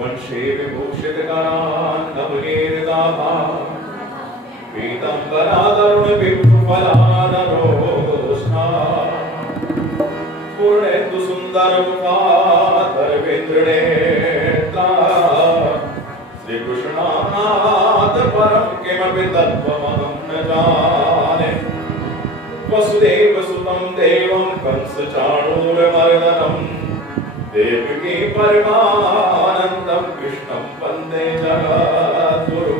वंशे विभूषित करान् नवनीरदाभान् पीतम्बरादरुण विपुफलानरोष्णान् पूर्णेन्दु सुन्दर मुखाधरविन्द्रनेत्रान् श्रीकृष्णानाथ परं किमपि तत्त्वमहं न जाने वसुदेव सुतं देवं कंसचाणूरमर्दनम् देवकी परमानन्दं कृष्णं वन्दे जगद्गुरु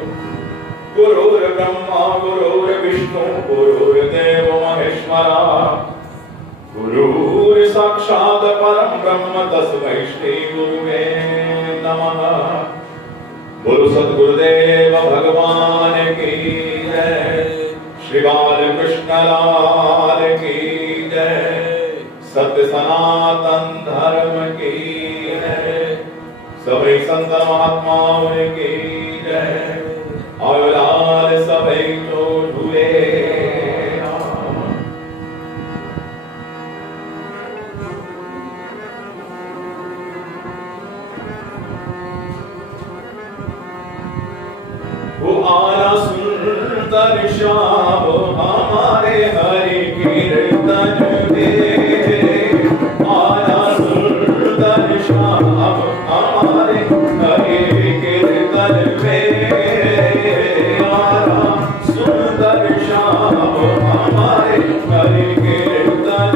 गुरुर्ब्रह्मा गुरुर्विष्णु गुरुर्देवो महेश्वरा गुरुर्साक्षात् परं ब्रह्म तस्मै श्री गुरुवे नमः। बोलो सद्गुरुदेव भगवान की जय। श्री बालकृष्ण लाल की जय। सत्य सनातन धर्म की जय। सभी संत महात्माओं की जय। औलाद सभी जो हुए वो आया सुंदर श्याम हमारे हरि कीर्तन दे। आया सुंदर श्याम हमारे हरि कीर्तन में। आया सुंदर श्याम हमारे हरि कीर्तन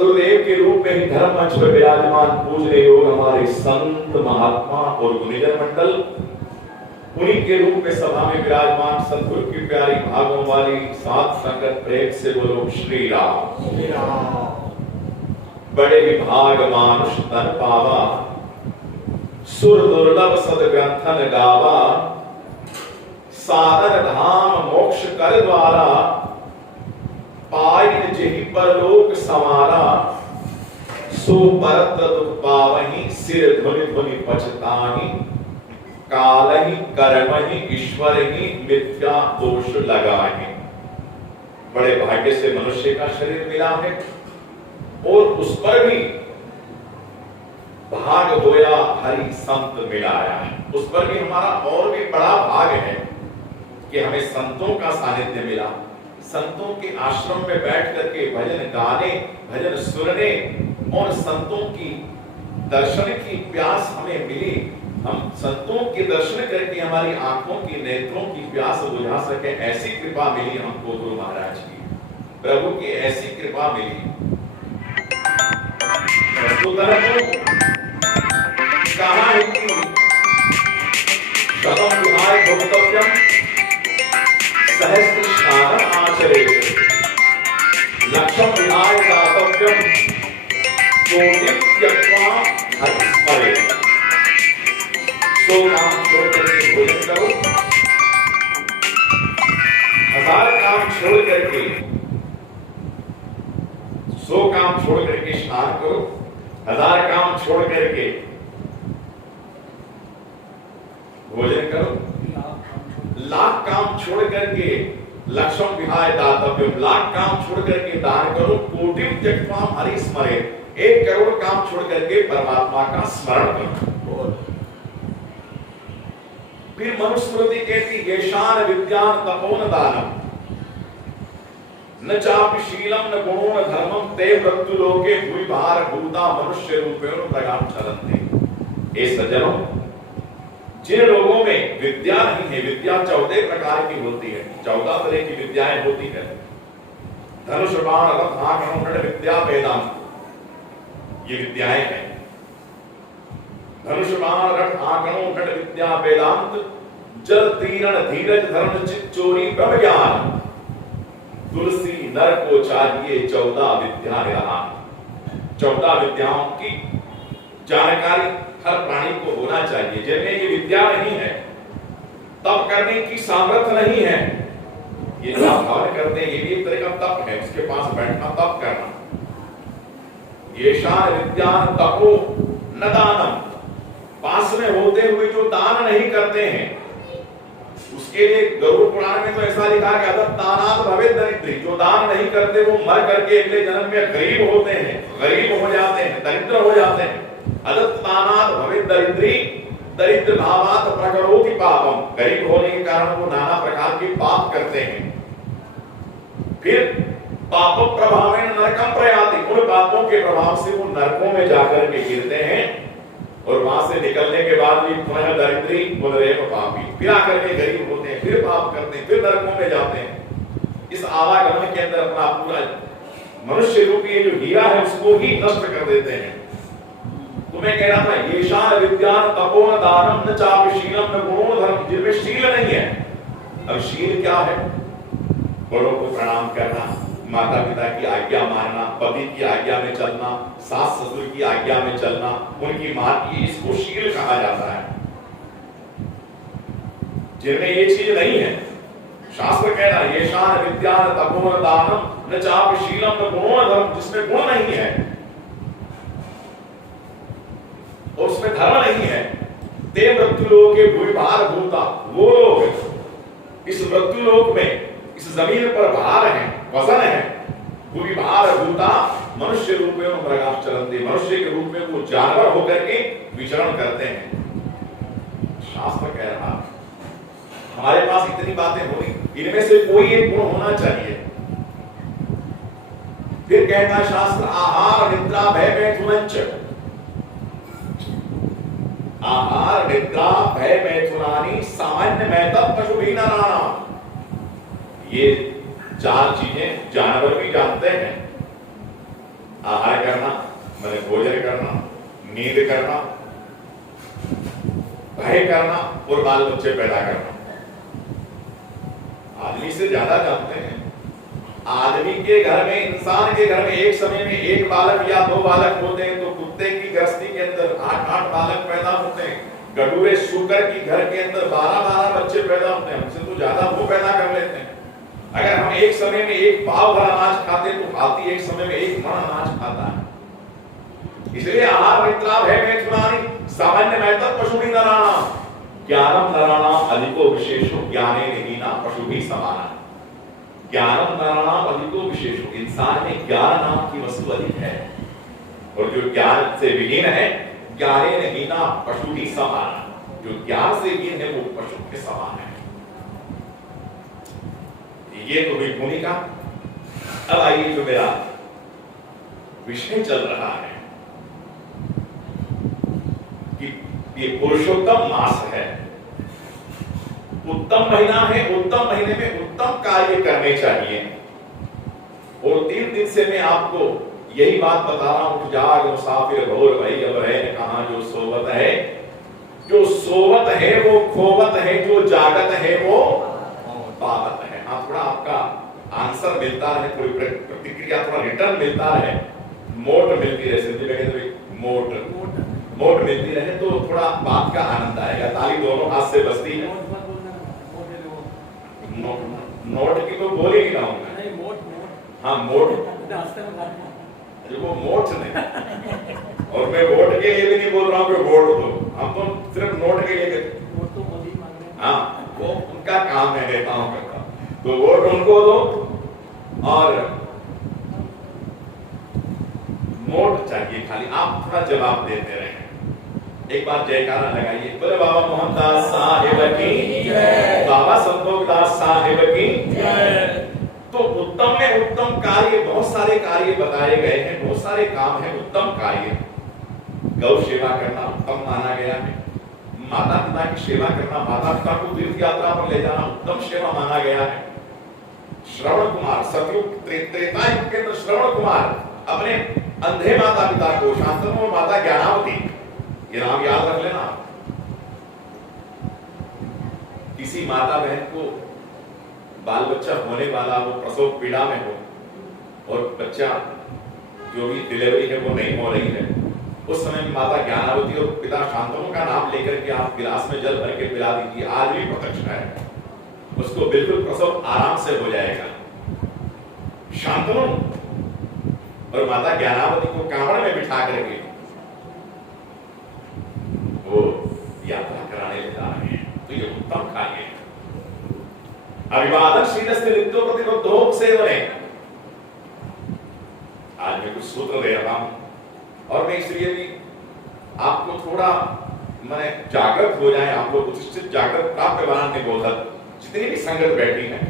सदगुरुदेव के रूप में ही धर्म मंच पर विराजमान पूजने योग हमारे संत महात्मा और गुणीजन मंडल, उन्हीं के रूप में सभा में विराजमान सदगुरु की प्यारी भागों वाली सात संगत प्रेम से बोलो श्री राम। बड़े विभाग मानुष तन पावा, सुर दुर्लभ सदग्रंथन गावा, साधन धाम मोक्ष कर द्वारा, पाइन जेहि परलोक समारा, सो परत दुख पावहि, सिर धुनि धुनि पछताहि, कालहि कर्महि ईश्वरहि, मिथ्या दोष लगाहि। बड़े भाग्य से मनुष्य का शरीर मिला है और उस पर भी भाग होया हरि संत मिलाया है। उस पर भी हमारा और भी बड़ा भाग है कि हमें संतों का सानिध्य मिला, संतों के आश्रम में बैठ करके भजन गाने, भजन सुनने और संतों की दर्शन की प्यास हमें मिली। हम संतों के दर्शन करके हमारी आंखों की नेत्रों की प्यास बुझा सके, ऐसी कृपा मिली हमको गुरु महाराज की, प्रभु की ऐसी कृपा मिली। कहा है कि शतम विहाय भवितव्यम सहस्त्र स्नानम आचरेत्, लक्षम विहाय दातव्यम कोटि त्यक्त्वा हरि स्मरेत्। सो काम छोड़ करके भोजन करो, 1000 काम छोड़ करके, 100 काम छोड़ करके स्नान करो, 1000 काम छोड़ करके भोजन करो, 1,00,000 काम छोड़ करके लक्षम विहाय दातव्यम, 1,00,000 काम छोड़ करके दान करो, कोटि त्यक्त्वा हरि स्मरेत्, 1 करोड़ काम छोड़ करके परमात्मा का स्मरण करो। फिर मनुस्मृति कहती येषान विद्यान तपोन दानम, न चापि शीलम न गुणो न धर्मम, ते मृत्यु लोके भूरिभार भूता मनुष्य रूपेण प्रगाम चलन्ति। ए सज्जनों, जिन लोगों में विद्या नहीं है, विद्या 14 प्रकार की होती है, 14 तरह की विद्याएं होती है। धनुष बाण रथ आक्रमण विद्या वेदांत, ये विद्याएं हैं। धनुष बाण रथ आक्रमण विद्या वेदांत, जल तीरण धीरज धर्म चित चोरी ब्रह्म ज्ञान, तुलसी नर को चाहिए 14 विद्या निधान। 14 विद्याओं की जानकारी हर प्राणी को होना चाहिए। जिनमें ये विद्या नहीं है, तप करने की सामर्थ्य नहीं है, ये जो हवन करते हैं ये भी एक तरह का तप है, उसके पास बैठना तप करना। येषान विद्यान तपो न दानम, पास में होते हुए जो दान नहीं करते हैं उसके लिए गरुड़ पुराण में तो ऐसा लिखा है कि दानात् भवेत् दरिद्री, जो दान नहीं करते वो मर करके अगले जन्म में गरीब होते हैं, गरीब हो जाते हैं, दरिद्र हो जाते हैं। दानात् भवेत् दरिद्री, दरिद्र भावात् प्रकरोति पापम, गरीब होने के कारण वो नाना प्रकार के पाप करते हैं। फिर पाप प्रभावेन नरकम प्रयाति, उन पापों के प्रभाव से वो नरकों में जाकर के गिरते हैं और वहां से निकलने के बाद भी पुनः दरिद्री पुनरेव पापी, फिर आकर के गरीब होते हैं, फिर पाप करते हैं, फिर नरकों में जाते हैं। इस आवागमन के अंदर अपना पूरा मनुष्य रूपी जो हीरा है उसको ही नष्ट कर देते हैं। तो मैं कह रहा था येषान विद्यान तपोन दानम न चापि शीलम न गुणो न धर्मम, जिनमें शील नहीं है। अब शील क्या है? बड़ों को प्रणाम करना, माता पिता की आज्ञा मानना, पति की आज्ञा में चलना, सास ससुर की आज्ञा में चलना, उनकी मां की, इसको शील कहा जाता है। जिनमें ये चीज नहीं है, शास्त्र कह रहा है येषान विद्यान तपोन दानम न चापि शीलम न गुणो न धर्मम, जिसमें गुण नहीं है और उसमें धर्म नहीं है, ते मृत्यु लोके भूरिभार भूता, वो लोग इस मृत्यु लोक में, इस जमीन पर भार है, वजन है। भूरिभार भूता मनुष्य रूप में मृगाः चरन्ति, मनुष्य के रूप में वो जानवर होकर के विचरण करते हैं। शास्त्र कह रहा हमारे पास इतनी बातें होनी, इनमें से कोई एक गुण होना चाहिए। फिर कहता है शास्त्र आहार निद्रा भय मैथुनञ्च, आहार निद्रा भय मैथुनानि सामान्य मैतः पशुभिः नराणाम्, ये 4 चीजें जानवर भी जानते हैं। आहार करना मैंने भोजन करना, नींद करना, भय करना और बाल बच्चे पैदा करना। आदमी से ज्यादा जानते हैं। आदमी के घर में, इंसान के घर में एक समय में एक बालक या दो बालक होते हैं, तो कुत्ते की गृहस्थी के अंदर 8-8 बालक पैदा होते हैं। गडूरे शुकर की घर के अंदर 12-12 बच्चे पैदा होते हैं। हमसे तो ज्यादा वो पैदा कर लेते हैं। अगर हम एक समय में एक पाव भर अनाज खाते तो हाथी एक समय में एक मन अनाज खाता है। इसलिए आहार मित्राव है मैथुनानि सामान्य मैतर पशुभिः नराणाम् ज्ञानम नराणाम् अधिको विशेषो ज्ञानेन हीना पशुभिः समाना। ज्ञानम नराणाम् अधिको विशेषो, इंसान में ज्ञान नाम की वस्तु अधिक है, और जो ज्ञान से विहीन है ज्ञानेन हीना पशुभिः समाना, जो ज्ञान से विहीन है वो पशु के समान है। ये तो हुई भूमिका। अब आइए जो मेरा विषय चल रहा है कि ये पुरुषोत्तम मास है, उत्तम महीना है। उत्तम महीने में उत्तम कार्य करने चाहिए। और 3 दिन से मैं आपको यही बात बता रहा हूं, जाग मुसाफिर भोर भई अब है कहां जो सोवत है। जो सोवत है वो खोवत है, जो जागत है वो पावत है। हाँ, थोड़ा आपका आंसर मिलता है, थोड़ी प्रतिक्रिया, थोड़ा रिटर्न मिलता है, मोट मिलती रहे, सिंधी में कहते हैं मोट मिलती रहे तो थोड़ा बात का आनंद आएगा। ताली दोनों हाथ से बजती है। नोट की तो बोल ही नहीं रहा हूं मैं। हाँ, मोट, वो मोट नहीं। और मैं वोट के लिए भी नहीं बोल रहा हूँ कि वोट दो, हम तो सिर्फ नोट के लिए। हाँ, वो उनका काम है, नेताओं का काम। तो वोट उनको दो और नोट चाहिए खाली, आप थोड़ा जवाब देते रहे। एक बार जयकारा लगाइए, बोले बाबा मोहनदास साहिब की जय, बाबा संतोष दास साहिब की जय। तो उत्तम में उत्तम कार्य, बहुत सारे कार्य बताए गए हैं, बहुत सारे काम है उत्तम कार्य। गौ सेवा करना उत्तम माना गया है। माता पिता की सेवा करना, माता पिता को तीर्थ यात्रा पर ले जाना उत्तम सेवा माना गया है। श्रवण कुमार, सतयुग त्रेता युग के अंदर श्रवण कुमार अपने अंधे माता पिता को, शांतनु और माता ज्ञानावती, ये नाम याद रख लेना। किसी माता बहन को बाल बच्चा होने वाला हो, प्रसव पीड़ा में हो और बच्चा जो भी डिलीवरी है वो नहीं हो रही है, उस समय में माता ज्ञानावती और पिता शांतनु का नाम लेकर के आप गिलास में जल भर के पिला दीजिए। आज भी प्रत्यक्ष है, उसको बिल्कुल प्रसव आराम से हो जाएगा। शांतनु और माता ज्ञानावती को कांवड़ में बिठा करके वो यात्रा कराने ले जा रहे हैं, तो ये उत्तम कार्य है। अभिवादन शीलस्य नित्यो प्रतिबद्धो सेवने। आज मैं कुछ सूत्र दे रहा हूं और मैं इसलिए भी आपको थोड़ा मैंने जागृत हो जाए, आप लोग प्रतिष्ठित जागृत प्राप्त बनाने नहीं बोलता। जितनी भी संगत बैठी है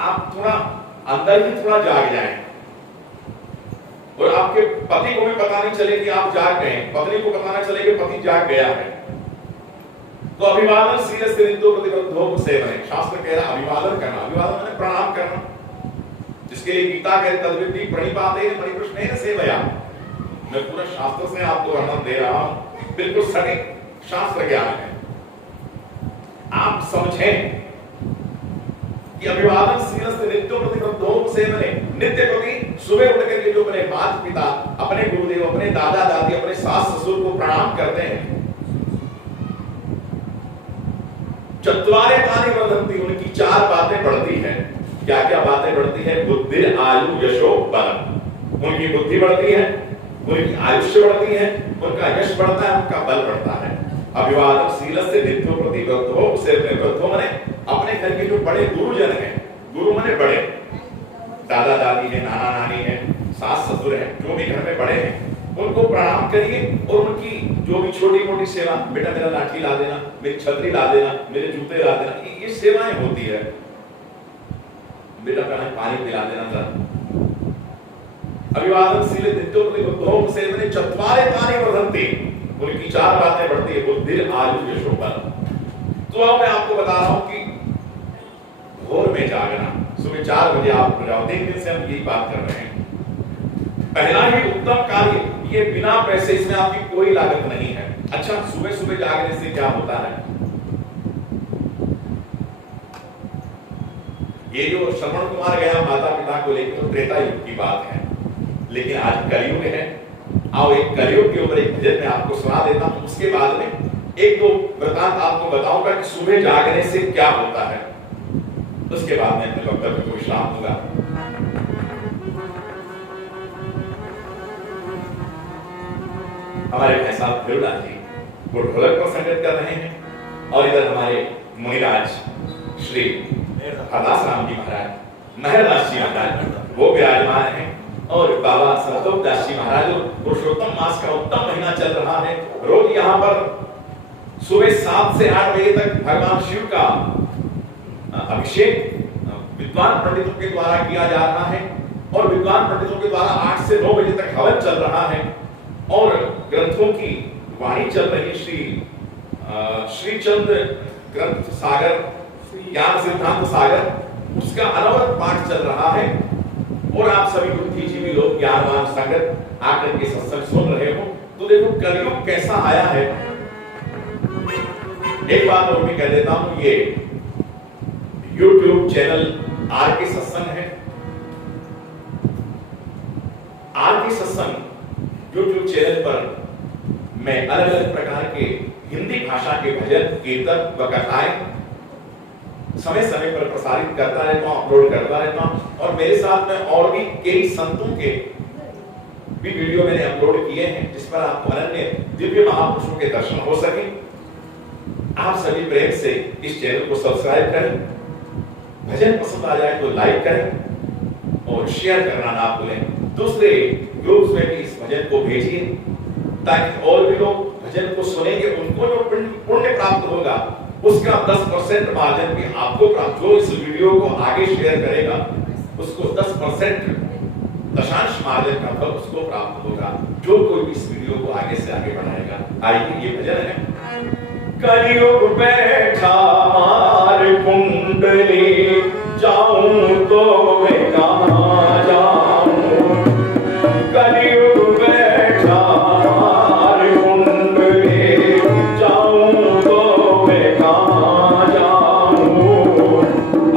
आप थोड़ा अंदर ही थोड़ा जाग जाएं और आपके पति को भी पता नहीं चले कि आप जाग गए, पत्नी को पता नहीं चले कि पति जाग गया है। तो अभिवादन शीलस्य नित्यो प्रतिबद्धो सेवने। शास्त्र कह रहा अभिवादन करना, अभिवादन माने प्रणाम करना, जिसके लिए गीता कह तद्विद्धि प्रणिपाते परिकृष्णेन सेवया। मैं पूरा शास्त्र से आपको वर्णन दे रहा हूं, बिल्कुल सटीक शास्त्र ज्ञान है। आप समझें कि अभिवादन शीलस्य नित्यो प्रतिबद्धो सेवने। नित्य प्रति सुबह उठ करके जो अपने माता पिता, अपने गुरुदेव, अपने दादा दादी, अपने सास ससुर को प्रणाम करते हैं, चत्वारे तानि वर्धन्ति, उनकी 4 बातें बढ़ती हैं। क्या क्या बातें बढ़ती है? बुद्धि, आयु, यशो, बल। उनकी बुद्धि बढ़ती है, उनकी आयुष्य बढ़ती है, उनका यश बढ़ता है, उनका बल बढ़ता है। अभिवादन शीलस्य नित्यो प्रतिबद्धो सेवने। वृद्धो माने अपने घर के जो बड़े गुरुजन हैं, गुरु माने बड़े, दादा दादी है, नाना नानी है, सास ससुर है, जो भी घर में बड़े हैं उनको प्रणाम करिए। और उनकी जो भी छोटी मोटी सेवा, बेटा मेरा लाठी ला देना, मेरी छतरी ला देना, मेरे जूते ला देना, ये सेवाएं होती है। बेटा पानी पिला देना था। अभिवादन शीलस्य नित्यो प्रतिबद्धो सेवने चत्वारे तानि वर्धन्ति। उनकी 4 बातें बढ़ती है, बुद्धि, आयु, यशो, बल। तो अब मैं आपको बता रहा हूं कि भोर में जागना, सुबह 4 बजे आप उठ जाओ। 3 दिन से हम यही बात कर रहे हैं। पहला ही उत्तम कार्य, ये बिना पैसे, इसमें आपकी कोई लागत नहीं है। अच्छा, सुबह सुबह जागने से क्या होता है? ये जो श्रवण कुमार गया माता पिता को लेकर, तो त्रेता युग की बात है, लेकिन आज कलयुग है। आओ एक कलयुग के ऊपर एक भजन में आपको सुना देता हूं, उसके बाद में एक दो वृतांत आपको बताऊंगा कि सुबह जागने से क्या होता है। उसके बाद मैं अपने वक्तव्य को विश्राम दूंगा। हमारे भाई साहब फिरोलाल जी वो ढोलक पर संगत कर रहे हैं, और इधर हमारे मुनिराज श्री हरदास राम जी महाराज, महरदास जी महाराज वो विराजमान हैं, और बाबा संतोष दास जी महाराज। पुरुषोत्तम मास का उत्तम महीना चल रहा है। रोज यहाँ पर सुबह 7 से 8 बजे तक भगवान शिव का अभिषेक विद्वान पंडितों के द्वारा किया जा रहा है, और विद्वान पंडितों के द्वारा 8 से 9 बजे तक हवन चल रहा है, और ग्रंथों की वाणी चल रही। श्री चंद्र ग्रंथ सागर, ज्ञान सिद्धांत सागर, उसका अनवरत पाठ चल रहा है, और आप सभी बुद्धिजीवी लोग ज्ञानवान संगत आकर के सत्संग सुन रहे हो। तो देखो कलयुग कैसा आया है। एक बात और भी कह देता हूं, ये YouTube चैनल आर के सत्संग है। आर के सत्संग YouTube चैनल पर मैं अलग अलग प्रकार के हिंदी भाषा के भजन, कीर्तन व कथाएं समय समय पर प्रसारित करता रहता हूं, अपलोड करता रहता हूं, और मेरे साथ में और भी कई संतों के भी वीडियो मैंने अपलोड किए हैं, जिस पर आपको अनन्य दिव्य महापुरुषों के दर्शन हो सके। आप सभी प्रेम से इस चैनल को सब्सक्राइब करें, भजन पसंद आ जाए तो लाइक करें, और शेयर करना ना भूलें। दूसरे ग्रुप्स में भी इस भजन को भेजिए, ताकि और भी लोग भजन को सुनेंगे, उनको जो पुण्य प्राप्त होगा उसका 10% मार्जिन भी आपको प्राप्त। जो इस वीडियो को आगे शेयर करेगा उसको 10% दशांश मार्जिन का फल उसको प्राप्त होगा, जो कोई इस वीडियो को आगे से आगे बढ़ाएगा। आइए ये भजन है। कलयुग बैठा मार कुंडली, जाऊं तो मैं कहां जाऊं। कलयुग बैठा मार कुंडली, जाऊं तो मैं कहां जाऊं।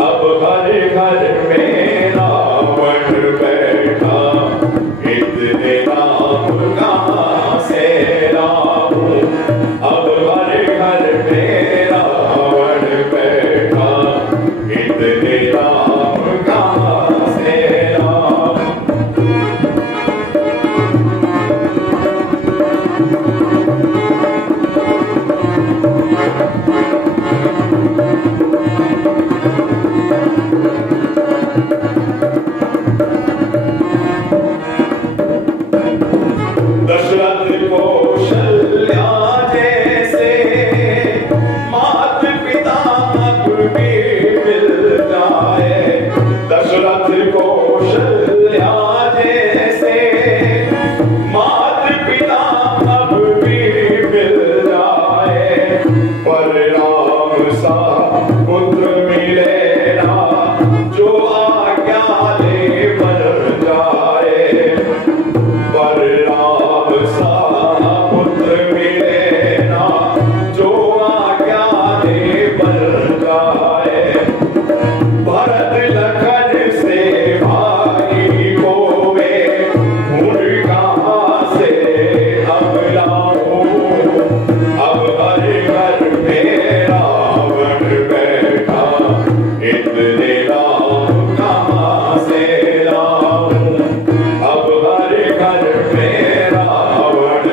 अब हर घर में रावण बैठा, इतने राम कहां से लाऊं। अब हर घर में रावण बैठा, इतने राम कहां से लाऊं। दशरथ कौशल्या जैसे मात पिता अब भी मिल जाए। दशरथ कौशल्या जैसे मात पिता अब भी मिल जाए। पर राम सा पुत्र मिले ना, जो आज्ञा ले बन जाए। पर राम सा पुत्र मिले ना, जो आज्ञा दे बन जाए। भरत लखन से भाई को वे ढूंढ कहां से अब लाऊं। अब हर घर में रावण बैठा, इतने राम कहां से लाऊं। अब हर घर में रावण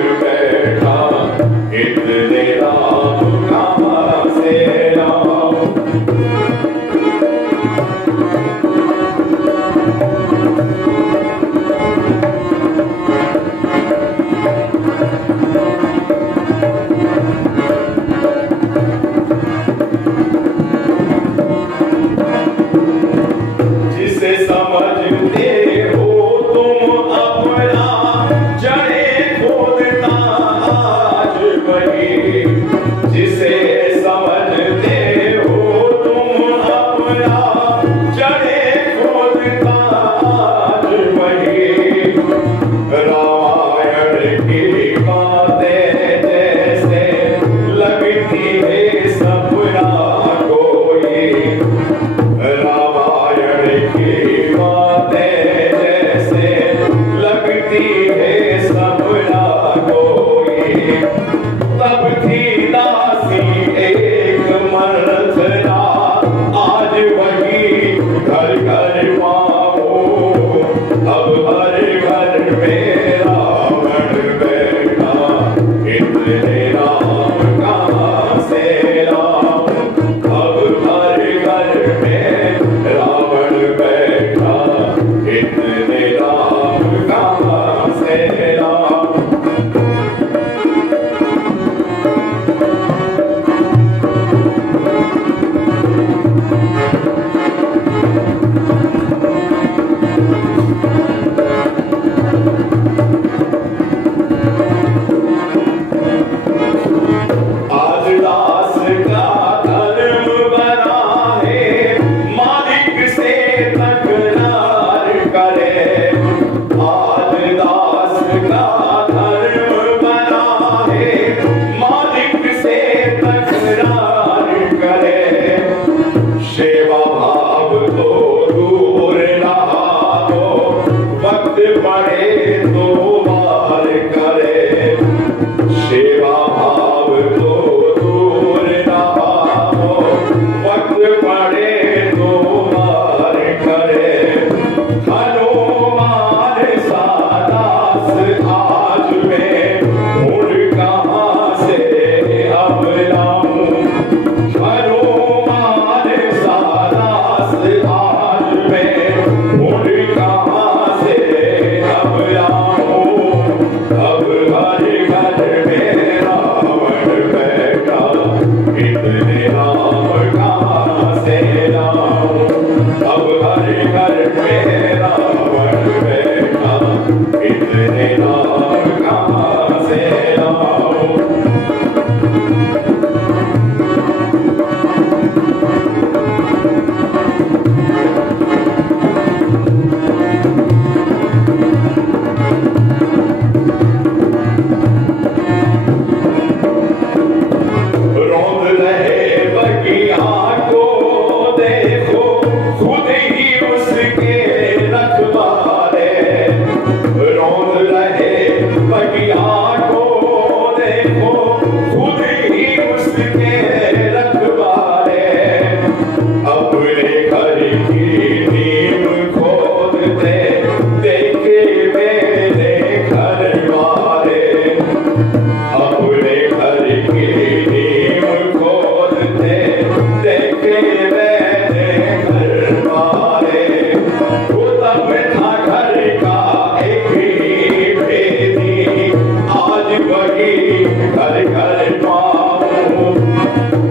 वही घर घर पाऊं,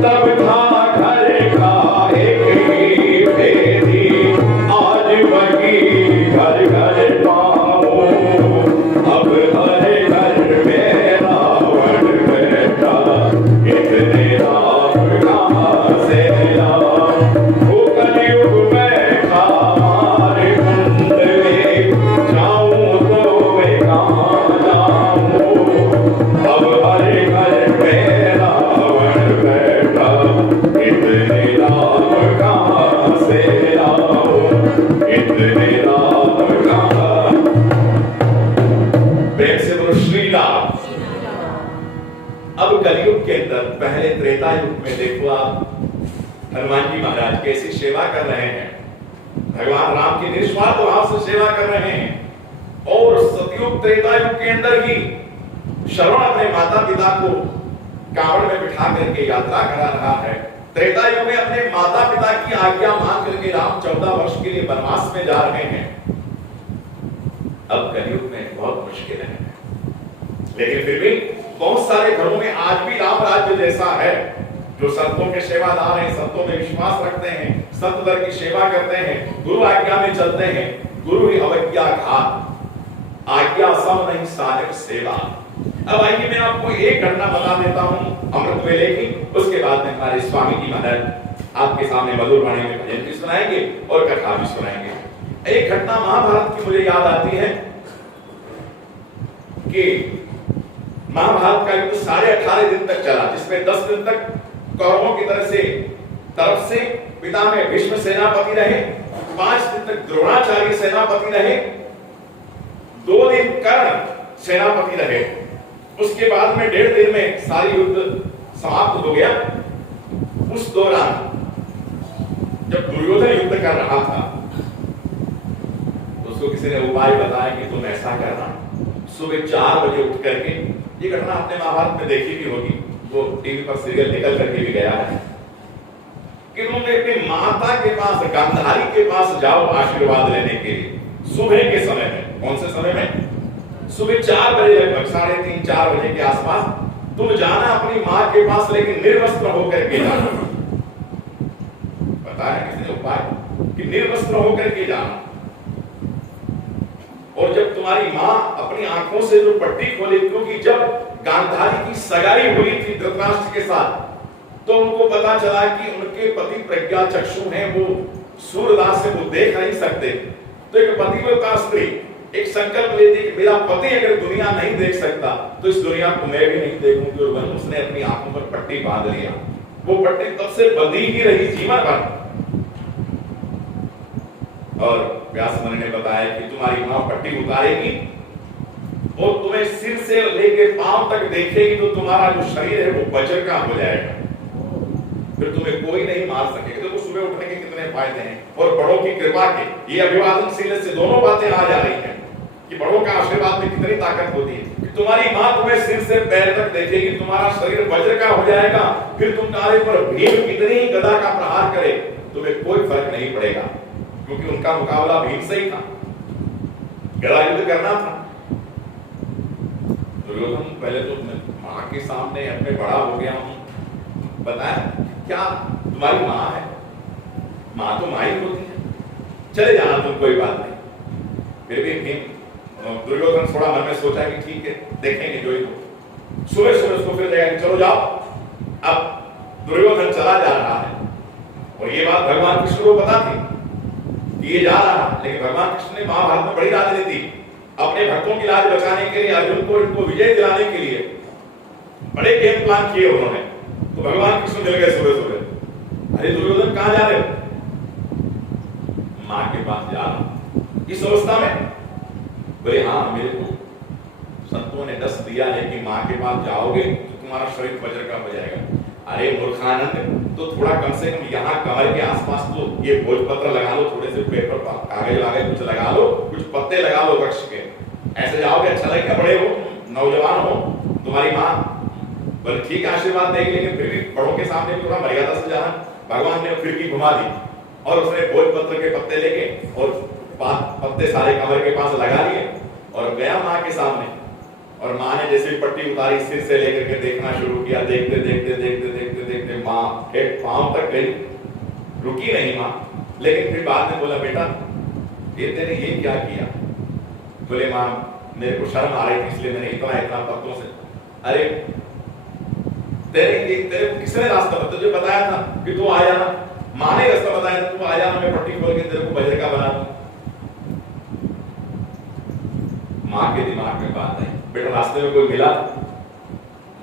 तब था घर का एक ही भेदी, आज वही घर घर पाऊं, अब हर घर में रावण बैठा, इतने राम कहाँ से लाऊं, वो कलयुग में हमारे कुंडली, जाऊं तो मैं कहाँ जाऊं, अब हर घर में रावण बैठा, इतने राम कहाँ से लाऊं, इतने राम कहाँ। प्रेम से बोलो श्री राम। अब कलयुग के अंदर पहले त्रेता युग में देखो आप हनुमान जी महाराज कैसी सेवा कर रहे हैं, भगवान राम की निस्वार्थ भाव से सेवा कर रहे हैं। और सतयुग त्रेता युग के अंदर ही श्रवण अपने माता पिता को कावड़ में बिठा करके यात्रा करा रहा है। त्रेता युग में अपने माता पिता की आज्ञा मांग करके राम 14 वर्ष के लिए वनवास में जा रहे हैं। अब कलयुग में बहुत मुश्किल है, लेकिन फिर भी बहुत सारे घरों में आज भी राम राज्य जैसा है, जो संतों के सेवादार हैं, संतों में विश्वास रखते हैं, संत दर की सेवा करते हैं, गुरु आज्ञा में चलते हैं। गुरु ही अवज्ञा घात, आज्ञा सम नहीं साधक सेवा। अब आइए मैं आपको एक घटना बता देता हूं अमृत वेले की, उसके बाद में हमारे स्वामी जी महाराज आपके सामने मधुर वाणी में भजन भी सुनाएंगे और कथा भी सुनाएंगे। एक घटना महाभारत की मुझे याद आती है कि महाभारत का युद्ध 18.5 दिन तक चला, जिसमें 10 दिन तक कौरवों की तरफ से पिता में भीष्म सेनापति रहे, 5 दिन तक द्रोणाचार्य सेनापति रहे, 2 दिन कर्ण सेनापति रहे। उसके बाद में 1.5 दिन में सारी युद्ध समाप्त हो गया। उस दौरान जब दुर्योधन युद्ध कर रहा था तो उसको किसी ने उपाय बताया कि तुम ऐसा करना, सुबह 4 बजे उठ करके, ये घटना आपने महाभारत में देखी भी होगी, वो टीवी पर सीरियल निकल करके भी गया है, कि तुमने अपनी माता के पास, गांधारी के पास जाओ आशीर्वाद लेने के लिए सुबह के समय में। कौन से समय में? सुबह 4 बजे, लगभग 3:30 4 बजे के आसपास तुम जाना अपनी माँ के पास, लेकिन निर्वस्त्र होकर के जाना। पता है किसने उपाय कि निर्वस्त्र होकर के जाना। और जब तुम्हारी माँ अपनी आंखों से जो पट्टी खोली, क्योंकि जब गांधारी की सगाई हुई थी धृतराष्ट्र के साथ, तो उनको पता चला कि उनके पति प्रज्ञा चक्षु हैं, वो सूर्यदास से वो देख नहीं सकते। तो एक पतिव्रता स्त्री एक संकल्प लेती कि मेरा पति अगर दुनिया नहीं देख सकता तो इस दुनिया को मैं भी नहीं देखूंगी, और उसने अपनी आंखों पर पट्टी बांध लिया। वो पट्टी तब से बंधी ही रही जीवन भर। और व्यास मुनि ने बताया कि तुम्हारी मां पट्टी उतारेगी और तुम्हें सिर से लेकर पांव तक देखेगी तो तुम्हारा जो शरीर है वो वज्र का हो जाएगा, फिर तुम्हें कोई नहीं मार सकेगा। देखो सुबह उठने के कितने फायदे हैं, और बड़ों की कृपा के, ये अभिवादनशील से दोनों बातें आ जा रही हैं कि बड़ों का आशीर्वाद में कितनी ताकत होती है कि तुम्हारी मां तुम्हें सिर से पैर तक देखेगी, तुम्हारा शरीर वज्र का हो जाएगा, फिर तुम्हारे पर भीम कितनी ही गदा का प्रहार करे तुम्हें कोई फर्क नहीं पड़ेगा, क्योंकि उनका मुकाबला भीम से ही था, गदा युद्ध करना था। दुर्योधन पहले तो मां के सामने अपने बड़ा हो गया हूं, बताया क्या तुम्हारी मां है, मां तो मां ही होती है, चले जाना तुम, कोई बात नहीं। फिर भी भीम दुर्योधन थोड़ा मन में सोचा कि ठीक है देखेंगे जो ही हो। सुबह सुबह उसको फिर देखा कि चलो जाओ। अब दुर्योधन चला जा रहा है, और ये बात भगवान कृष्ण को पता थी कि ये जा रहा है, लेकिन भगवान कृष्ण ने महाभारत में बड़ी राजनीति, अपने भक्तों की लाज बचाने के लिए, अर्जुन को इनको विजय दिलाने के लिए बड़े गेम प्लान किए उन्होंने। तो भगवान कृष्ण मिल गए सुबह सुबह, अरे दुर्योधन कहां जा रहे हो? मां के पास जा रहा। इस अवस्था में बोले हाँ मेरे को संतों ने दस दिया है कि मां के पास जाओगे तो तुम्हारा शरीर वज्र का हो जाएगा। अरे मूर्खानंद, तो थोड़ा कम से कम यहाँ कमर के आसपास तो ये भोजपत्र लगा लो, थोड़े से पेपर कागज वागज कुछ लगा लो, कुछ पत्ते लगा लो वृक्ष के, ऐसे जाओगे अच्छा लगेगा, बड़े हो नौजवान हो। तुम्हारी माँ बोले ठीक आशीर्वाद देगी, लेकिन फिर भी बड़ों के सामने थोड़ा मर्यादा से जाना। भगवान ने फिरकी घुमा दी और उसने भोजपत्र के पत्ते लेके और पत्ते सारे कमर के पास लगा लिए और गया माँ के सामने और माँ ने जैसे पट्टी उतारी सिर से लेकर के देखना शुरू किया, देखते देखते देखते देखते देखते माँ एक पांव तक गई, रुकी नहीं माँ। लेकिन फिर बाद में बोला बेटा ये तेरे ये क्या किया? बोले माँ मेरे को शर्म आ रही थी इसलिए मैंने इतना इतना तत्वों से। अरे तेरे को किसने रास्ता तुझे बताया था कि तू आ जाना? माँ ने रास्ता बताया था, तू आ जाना, मैं पट्टी खोल के तेरे को बजर का बना दूं। माँ के दिमाग में बात आई। बेटा रास्ते में कोई मिला?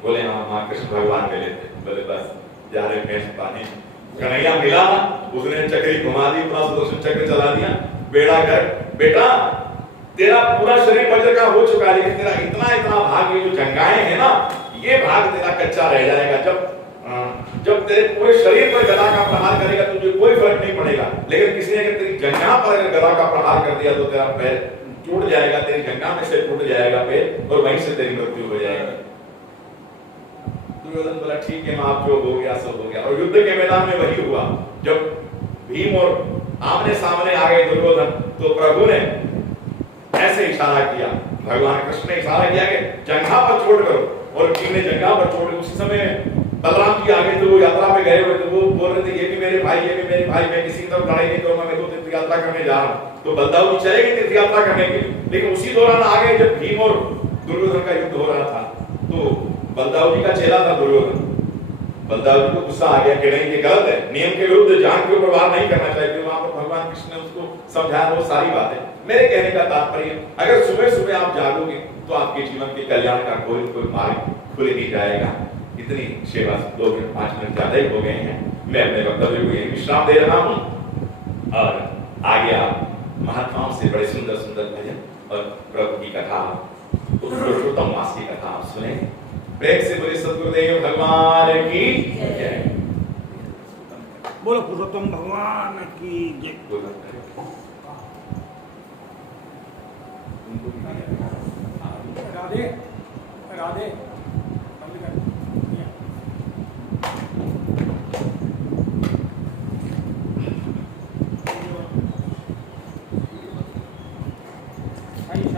बोले हाँ माँ कृष्ण भगवान मिले थे। बोले बस जा रहे भैंस पानी। कन्हैया मिला ना, उसने चक्री घुमा दी, अपना सुदर्शन चक्र चला दिया, बेड़ा कर। बेटा तेरा पूरा शरीर वज्र का हो चुका है, लेकिन तेरा इतना इतना भाग, ये जो जंगाएं है ना, ये भाग तेरा कच्चा रह जाएगा। जब तेरे पूरे शरीर पर गदा का प्रहार करेगा तुझे कोई फर्क नहीं पड़ेगा, लेकिन किसी ने अगर तेरी जंघा पर अगर गदा का प्रहार कर दिया तो तेरा पैर टूट जाएगा, तेरी जंघा में से टूट जाएगा पैर, और वहीं से तेरी मृत्यु हो जाएगी। दुर्योधन बोला ठीक है मां, जो हो गया सो हो गया। और युद्ध के मैदान में वही हुआ, जब भीम और आमने सामने आ गए दुर्योधन, तो प्रभु ने ऐसे इशारा किया, भगवान कृष्ण ने इशारा किया कि जंघा पर चोट करो, और भीम ने जंघा पर चोट। उसी समय बलराम जी आगे थे, वो यात्रा पे गए हुए थे, वो बोल रहे थे ये भी मेरे भाई, ये भी मेरे भाई, मैं किसी तरफ लड़ाई नहीं करूंगा, मैं तो तीर्थ यात्रा करने जा रहा हूं। तो बलदाऊ जी चले गए तीर्थ यात्रा करने के लिए, लेकिन उसी दौरान आ गए जब भीम और दुर्योधन का युद्ध हो रहा था। तो बलदाऊ जी का चेला था दुर्योधन, बलदाऊ जी को गुस्सा आ गया कि नहीं ये गलत है, नियम के विरुद्ध जान के ऊपर वार नहीं करना चाहिए। वहां पर भगवान कृष्ण ने उसको समझाया वो सारी बातें। मेरे कहने का तात्पर्य, अगर सुबह सुबह आप जागोगे तो आपके जीवन के कल्याण का कोई मार्ग खुल ही जाएगा। इतनी सेवा 2 मिनट 5 मिनट ज्यादा ही हो गए हैं, मैं अपने वक्तव्य को यही विश्राम दे रहा हूं, और आगे आप महात्माओं से बड़े सुंदर सुंदर भजन और प्रभु की कथा, पुरुषोत्तम मास की कथा आप सुने। प्रेम से बोले सद्गुरुदेव भगवान की जय। बोलो पुरुषोत्तम भगवान की जय। राधे राधे।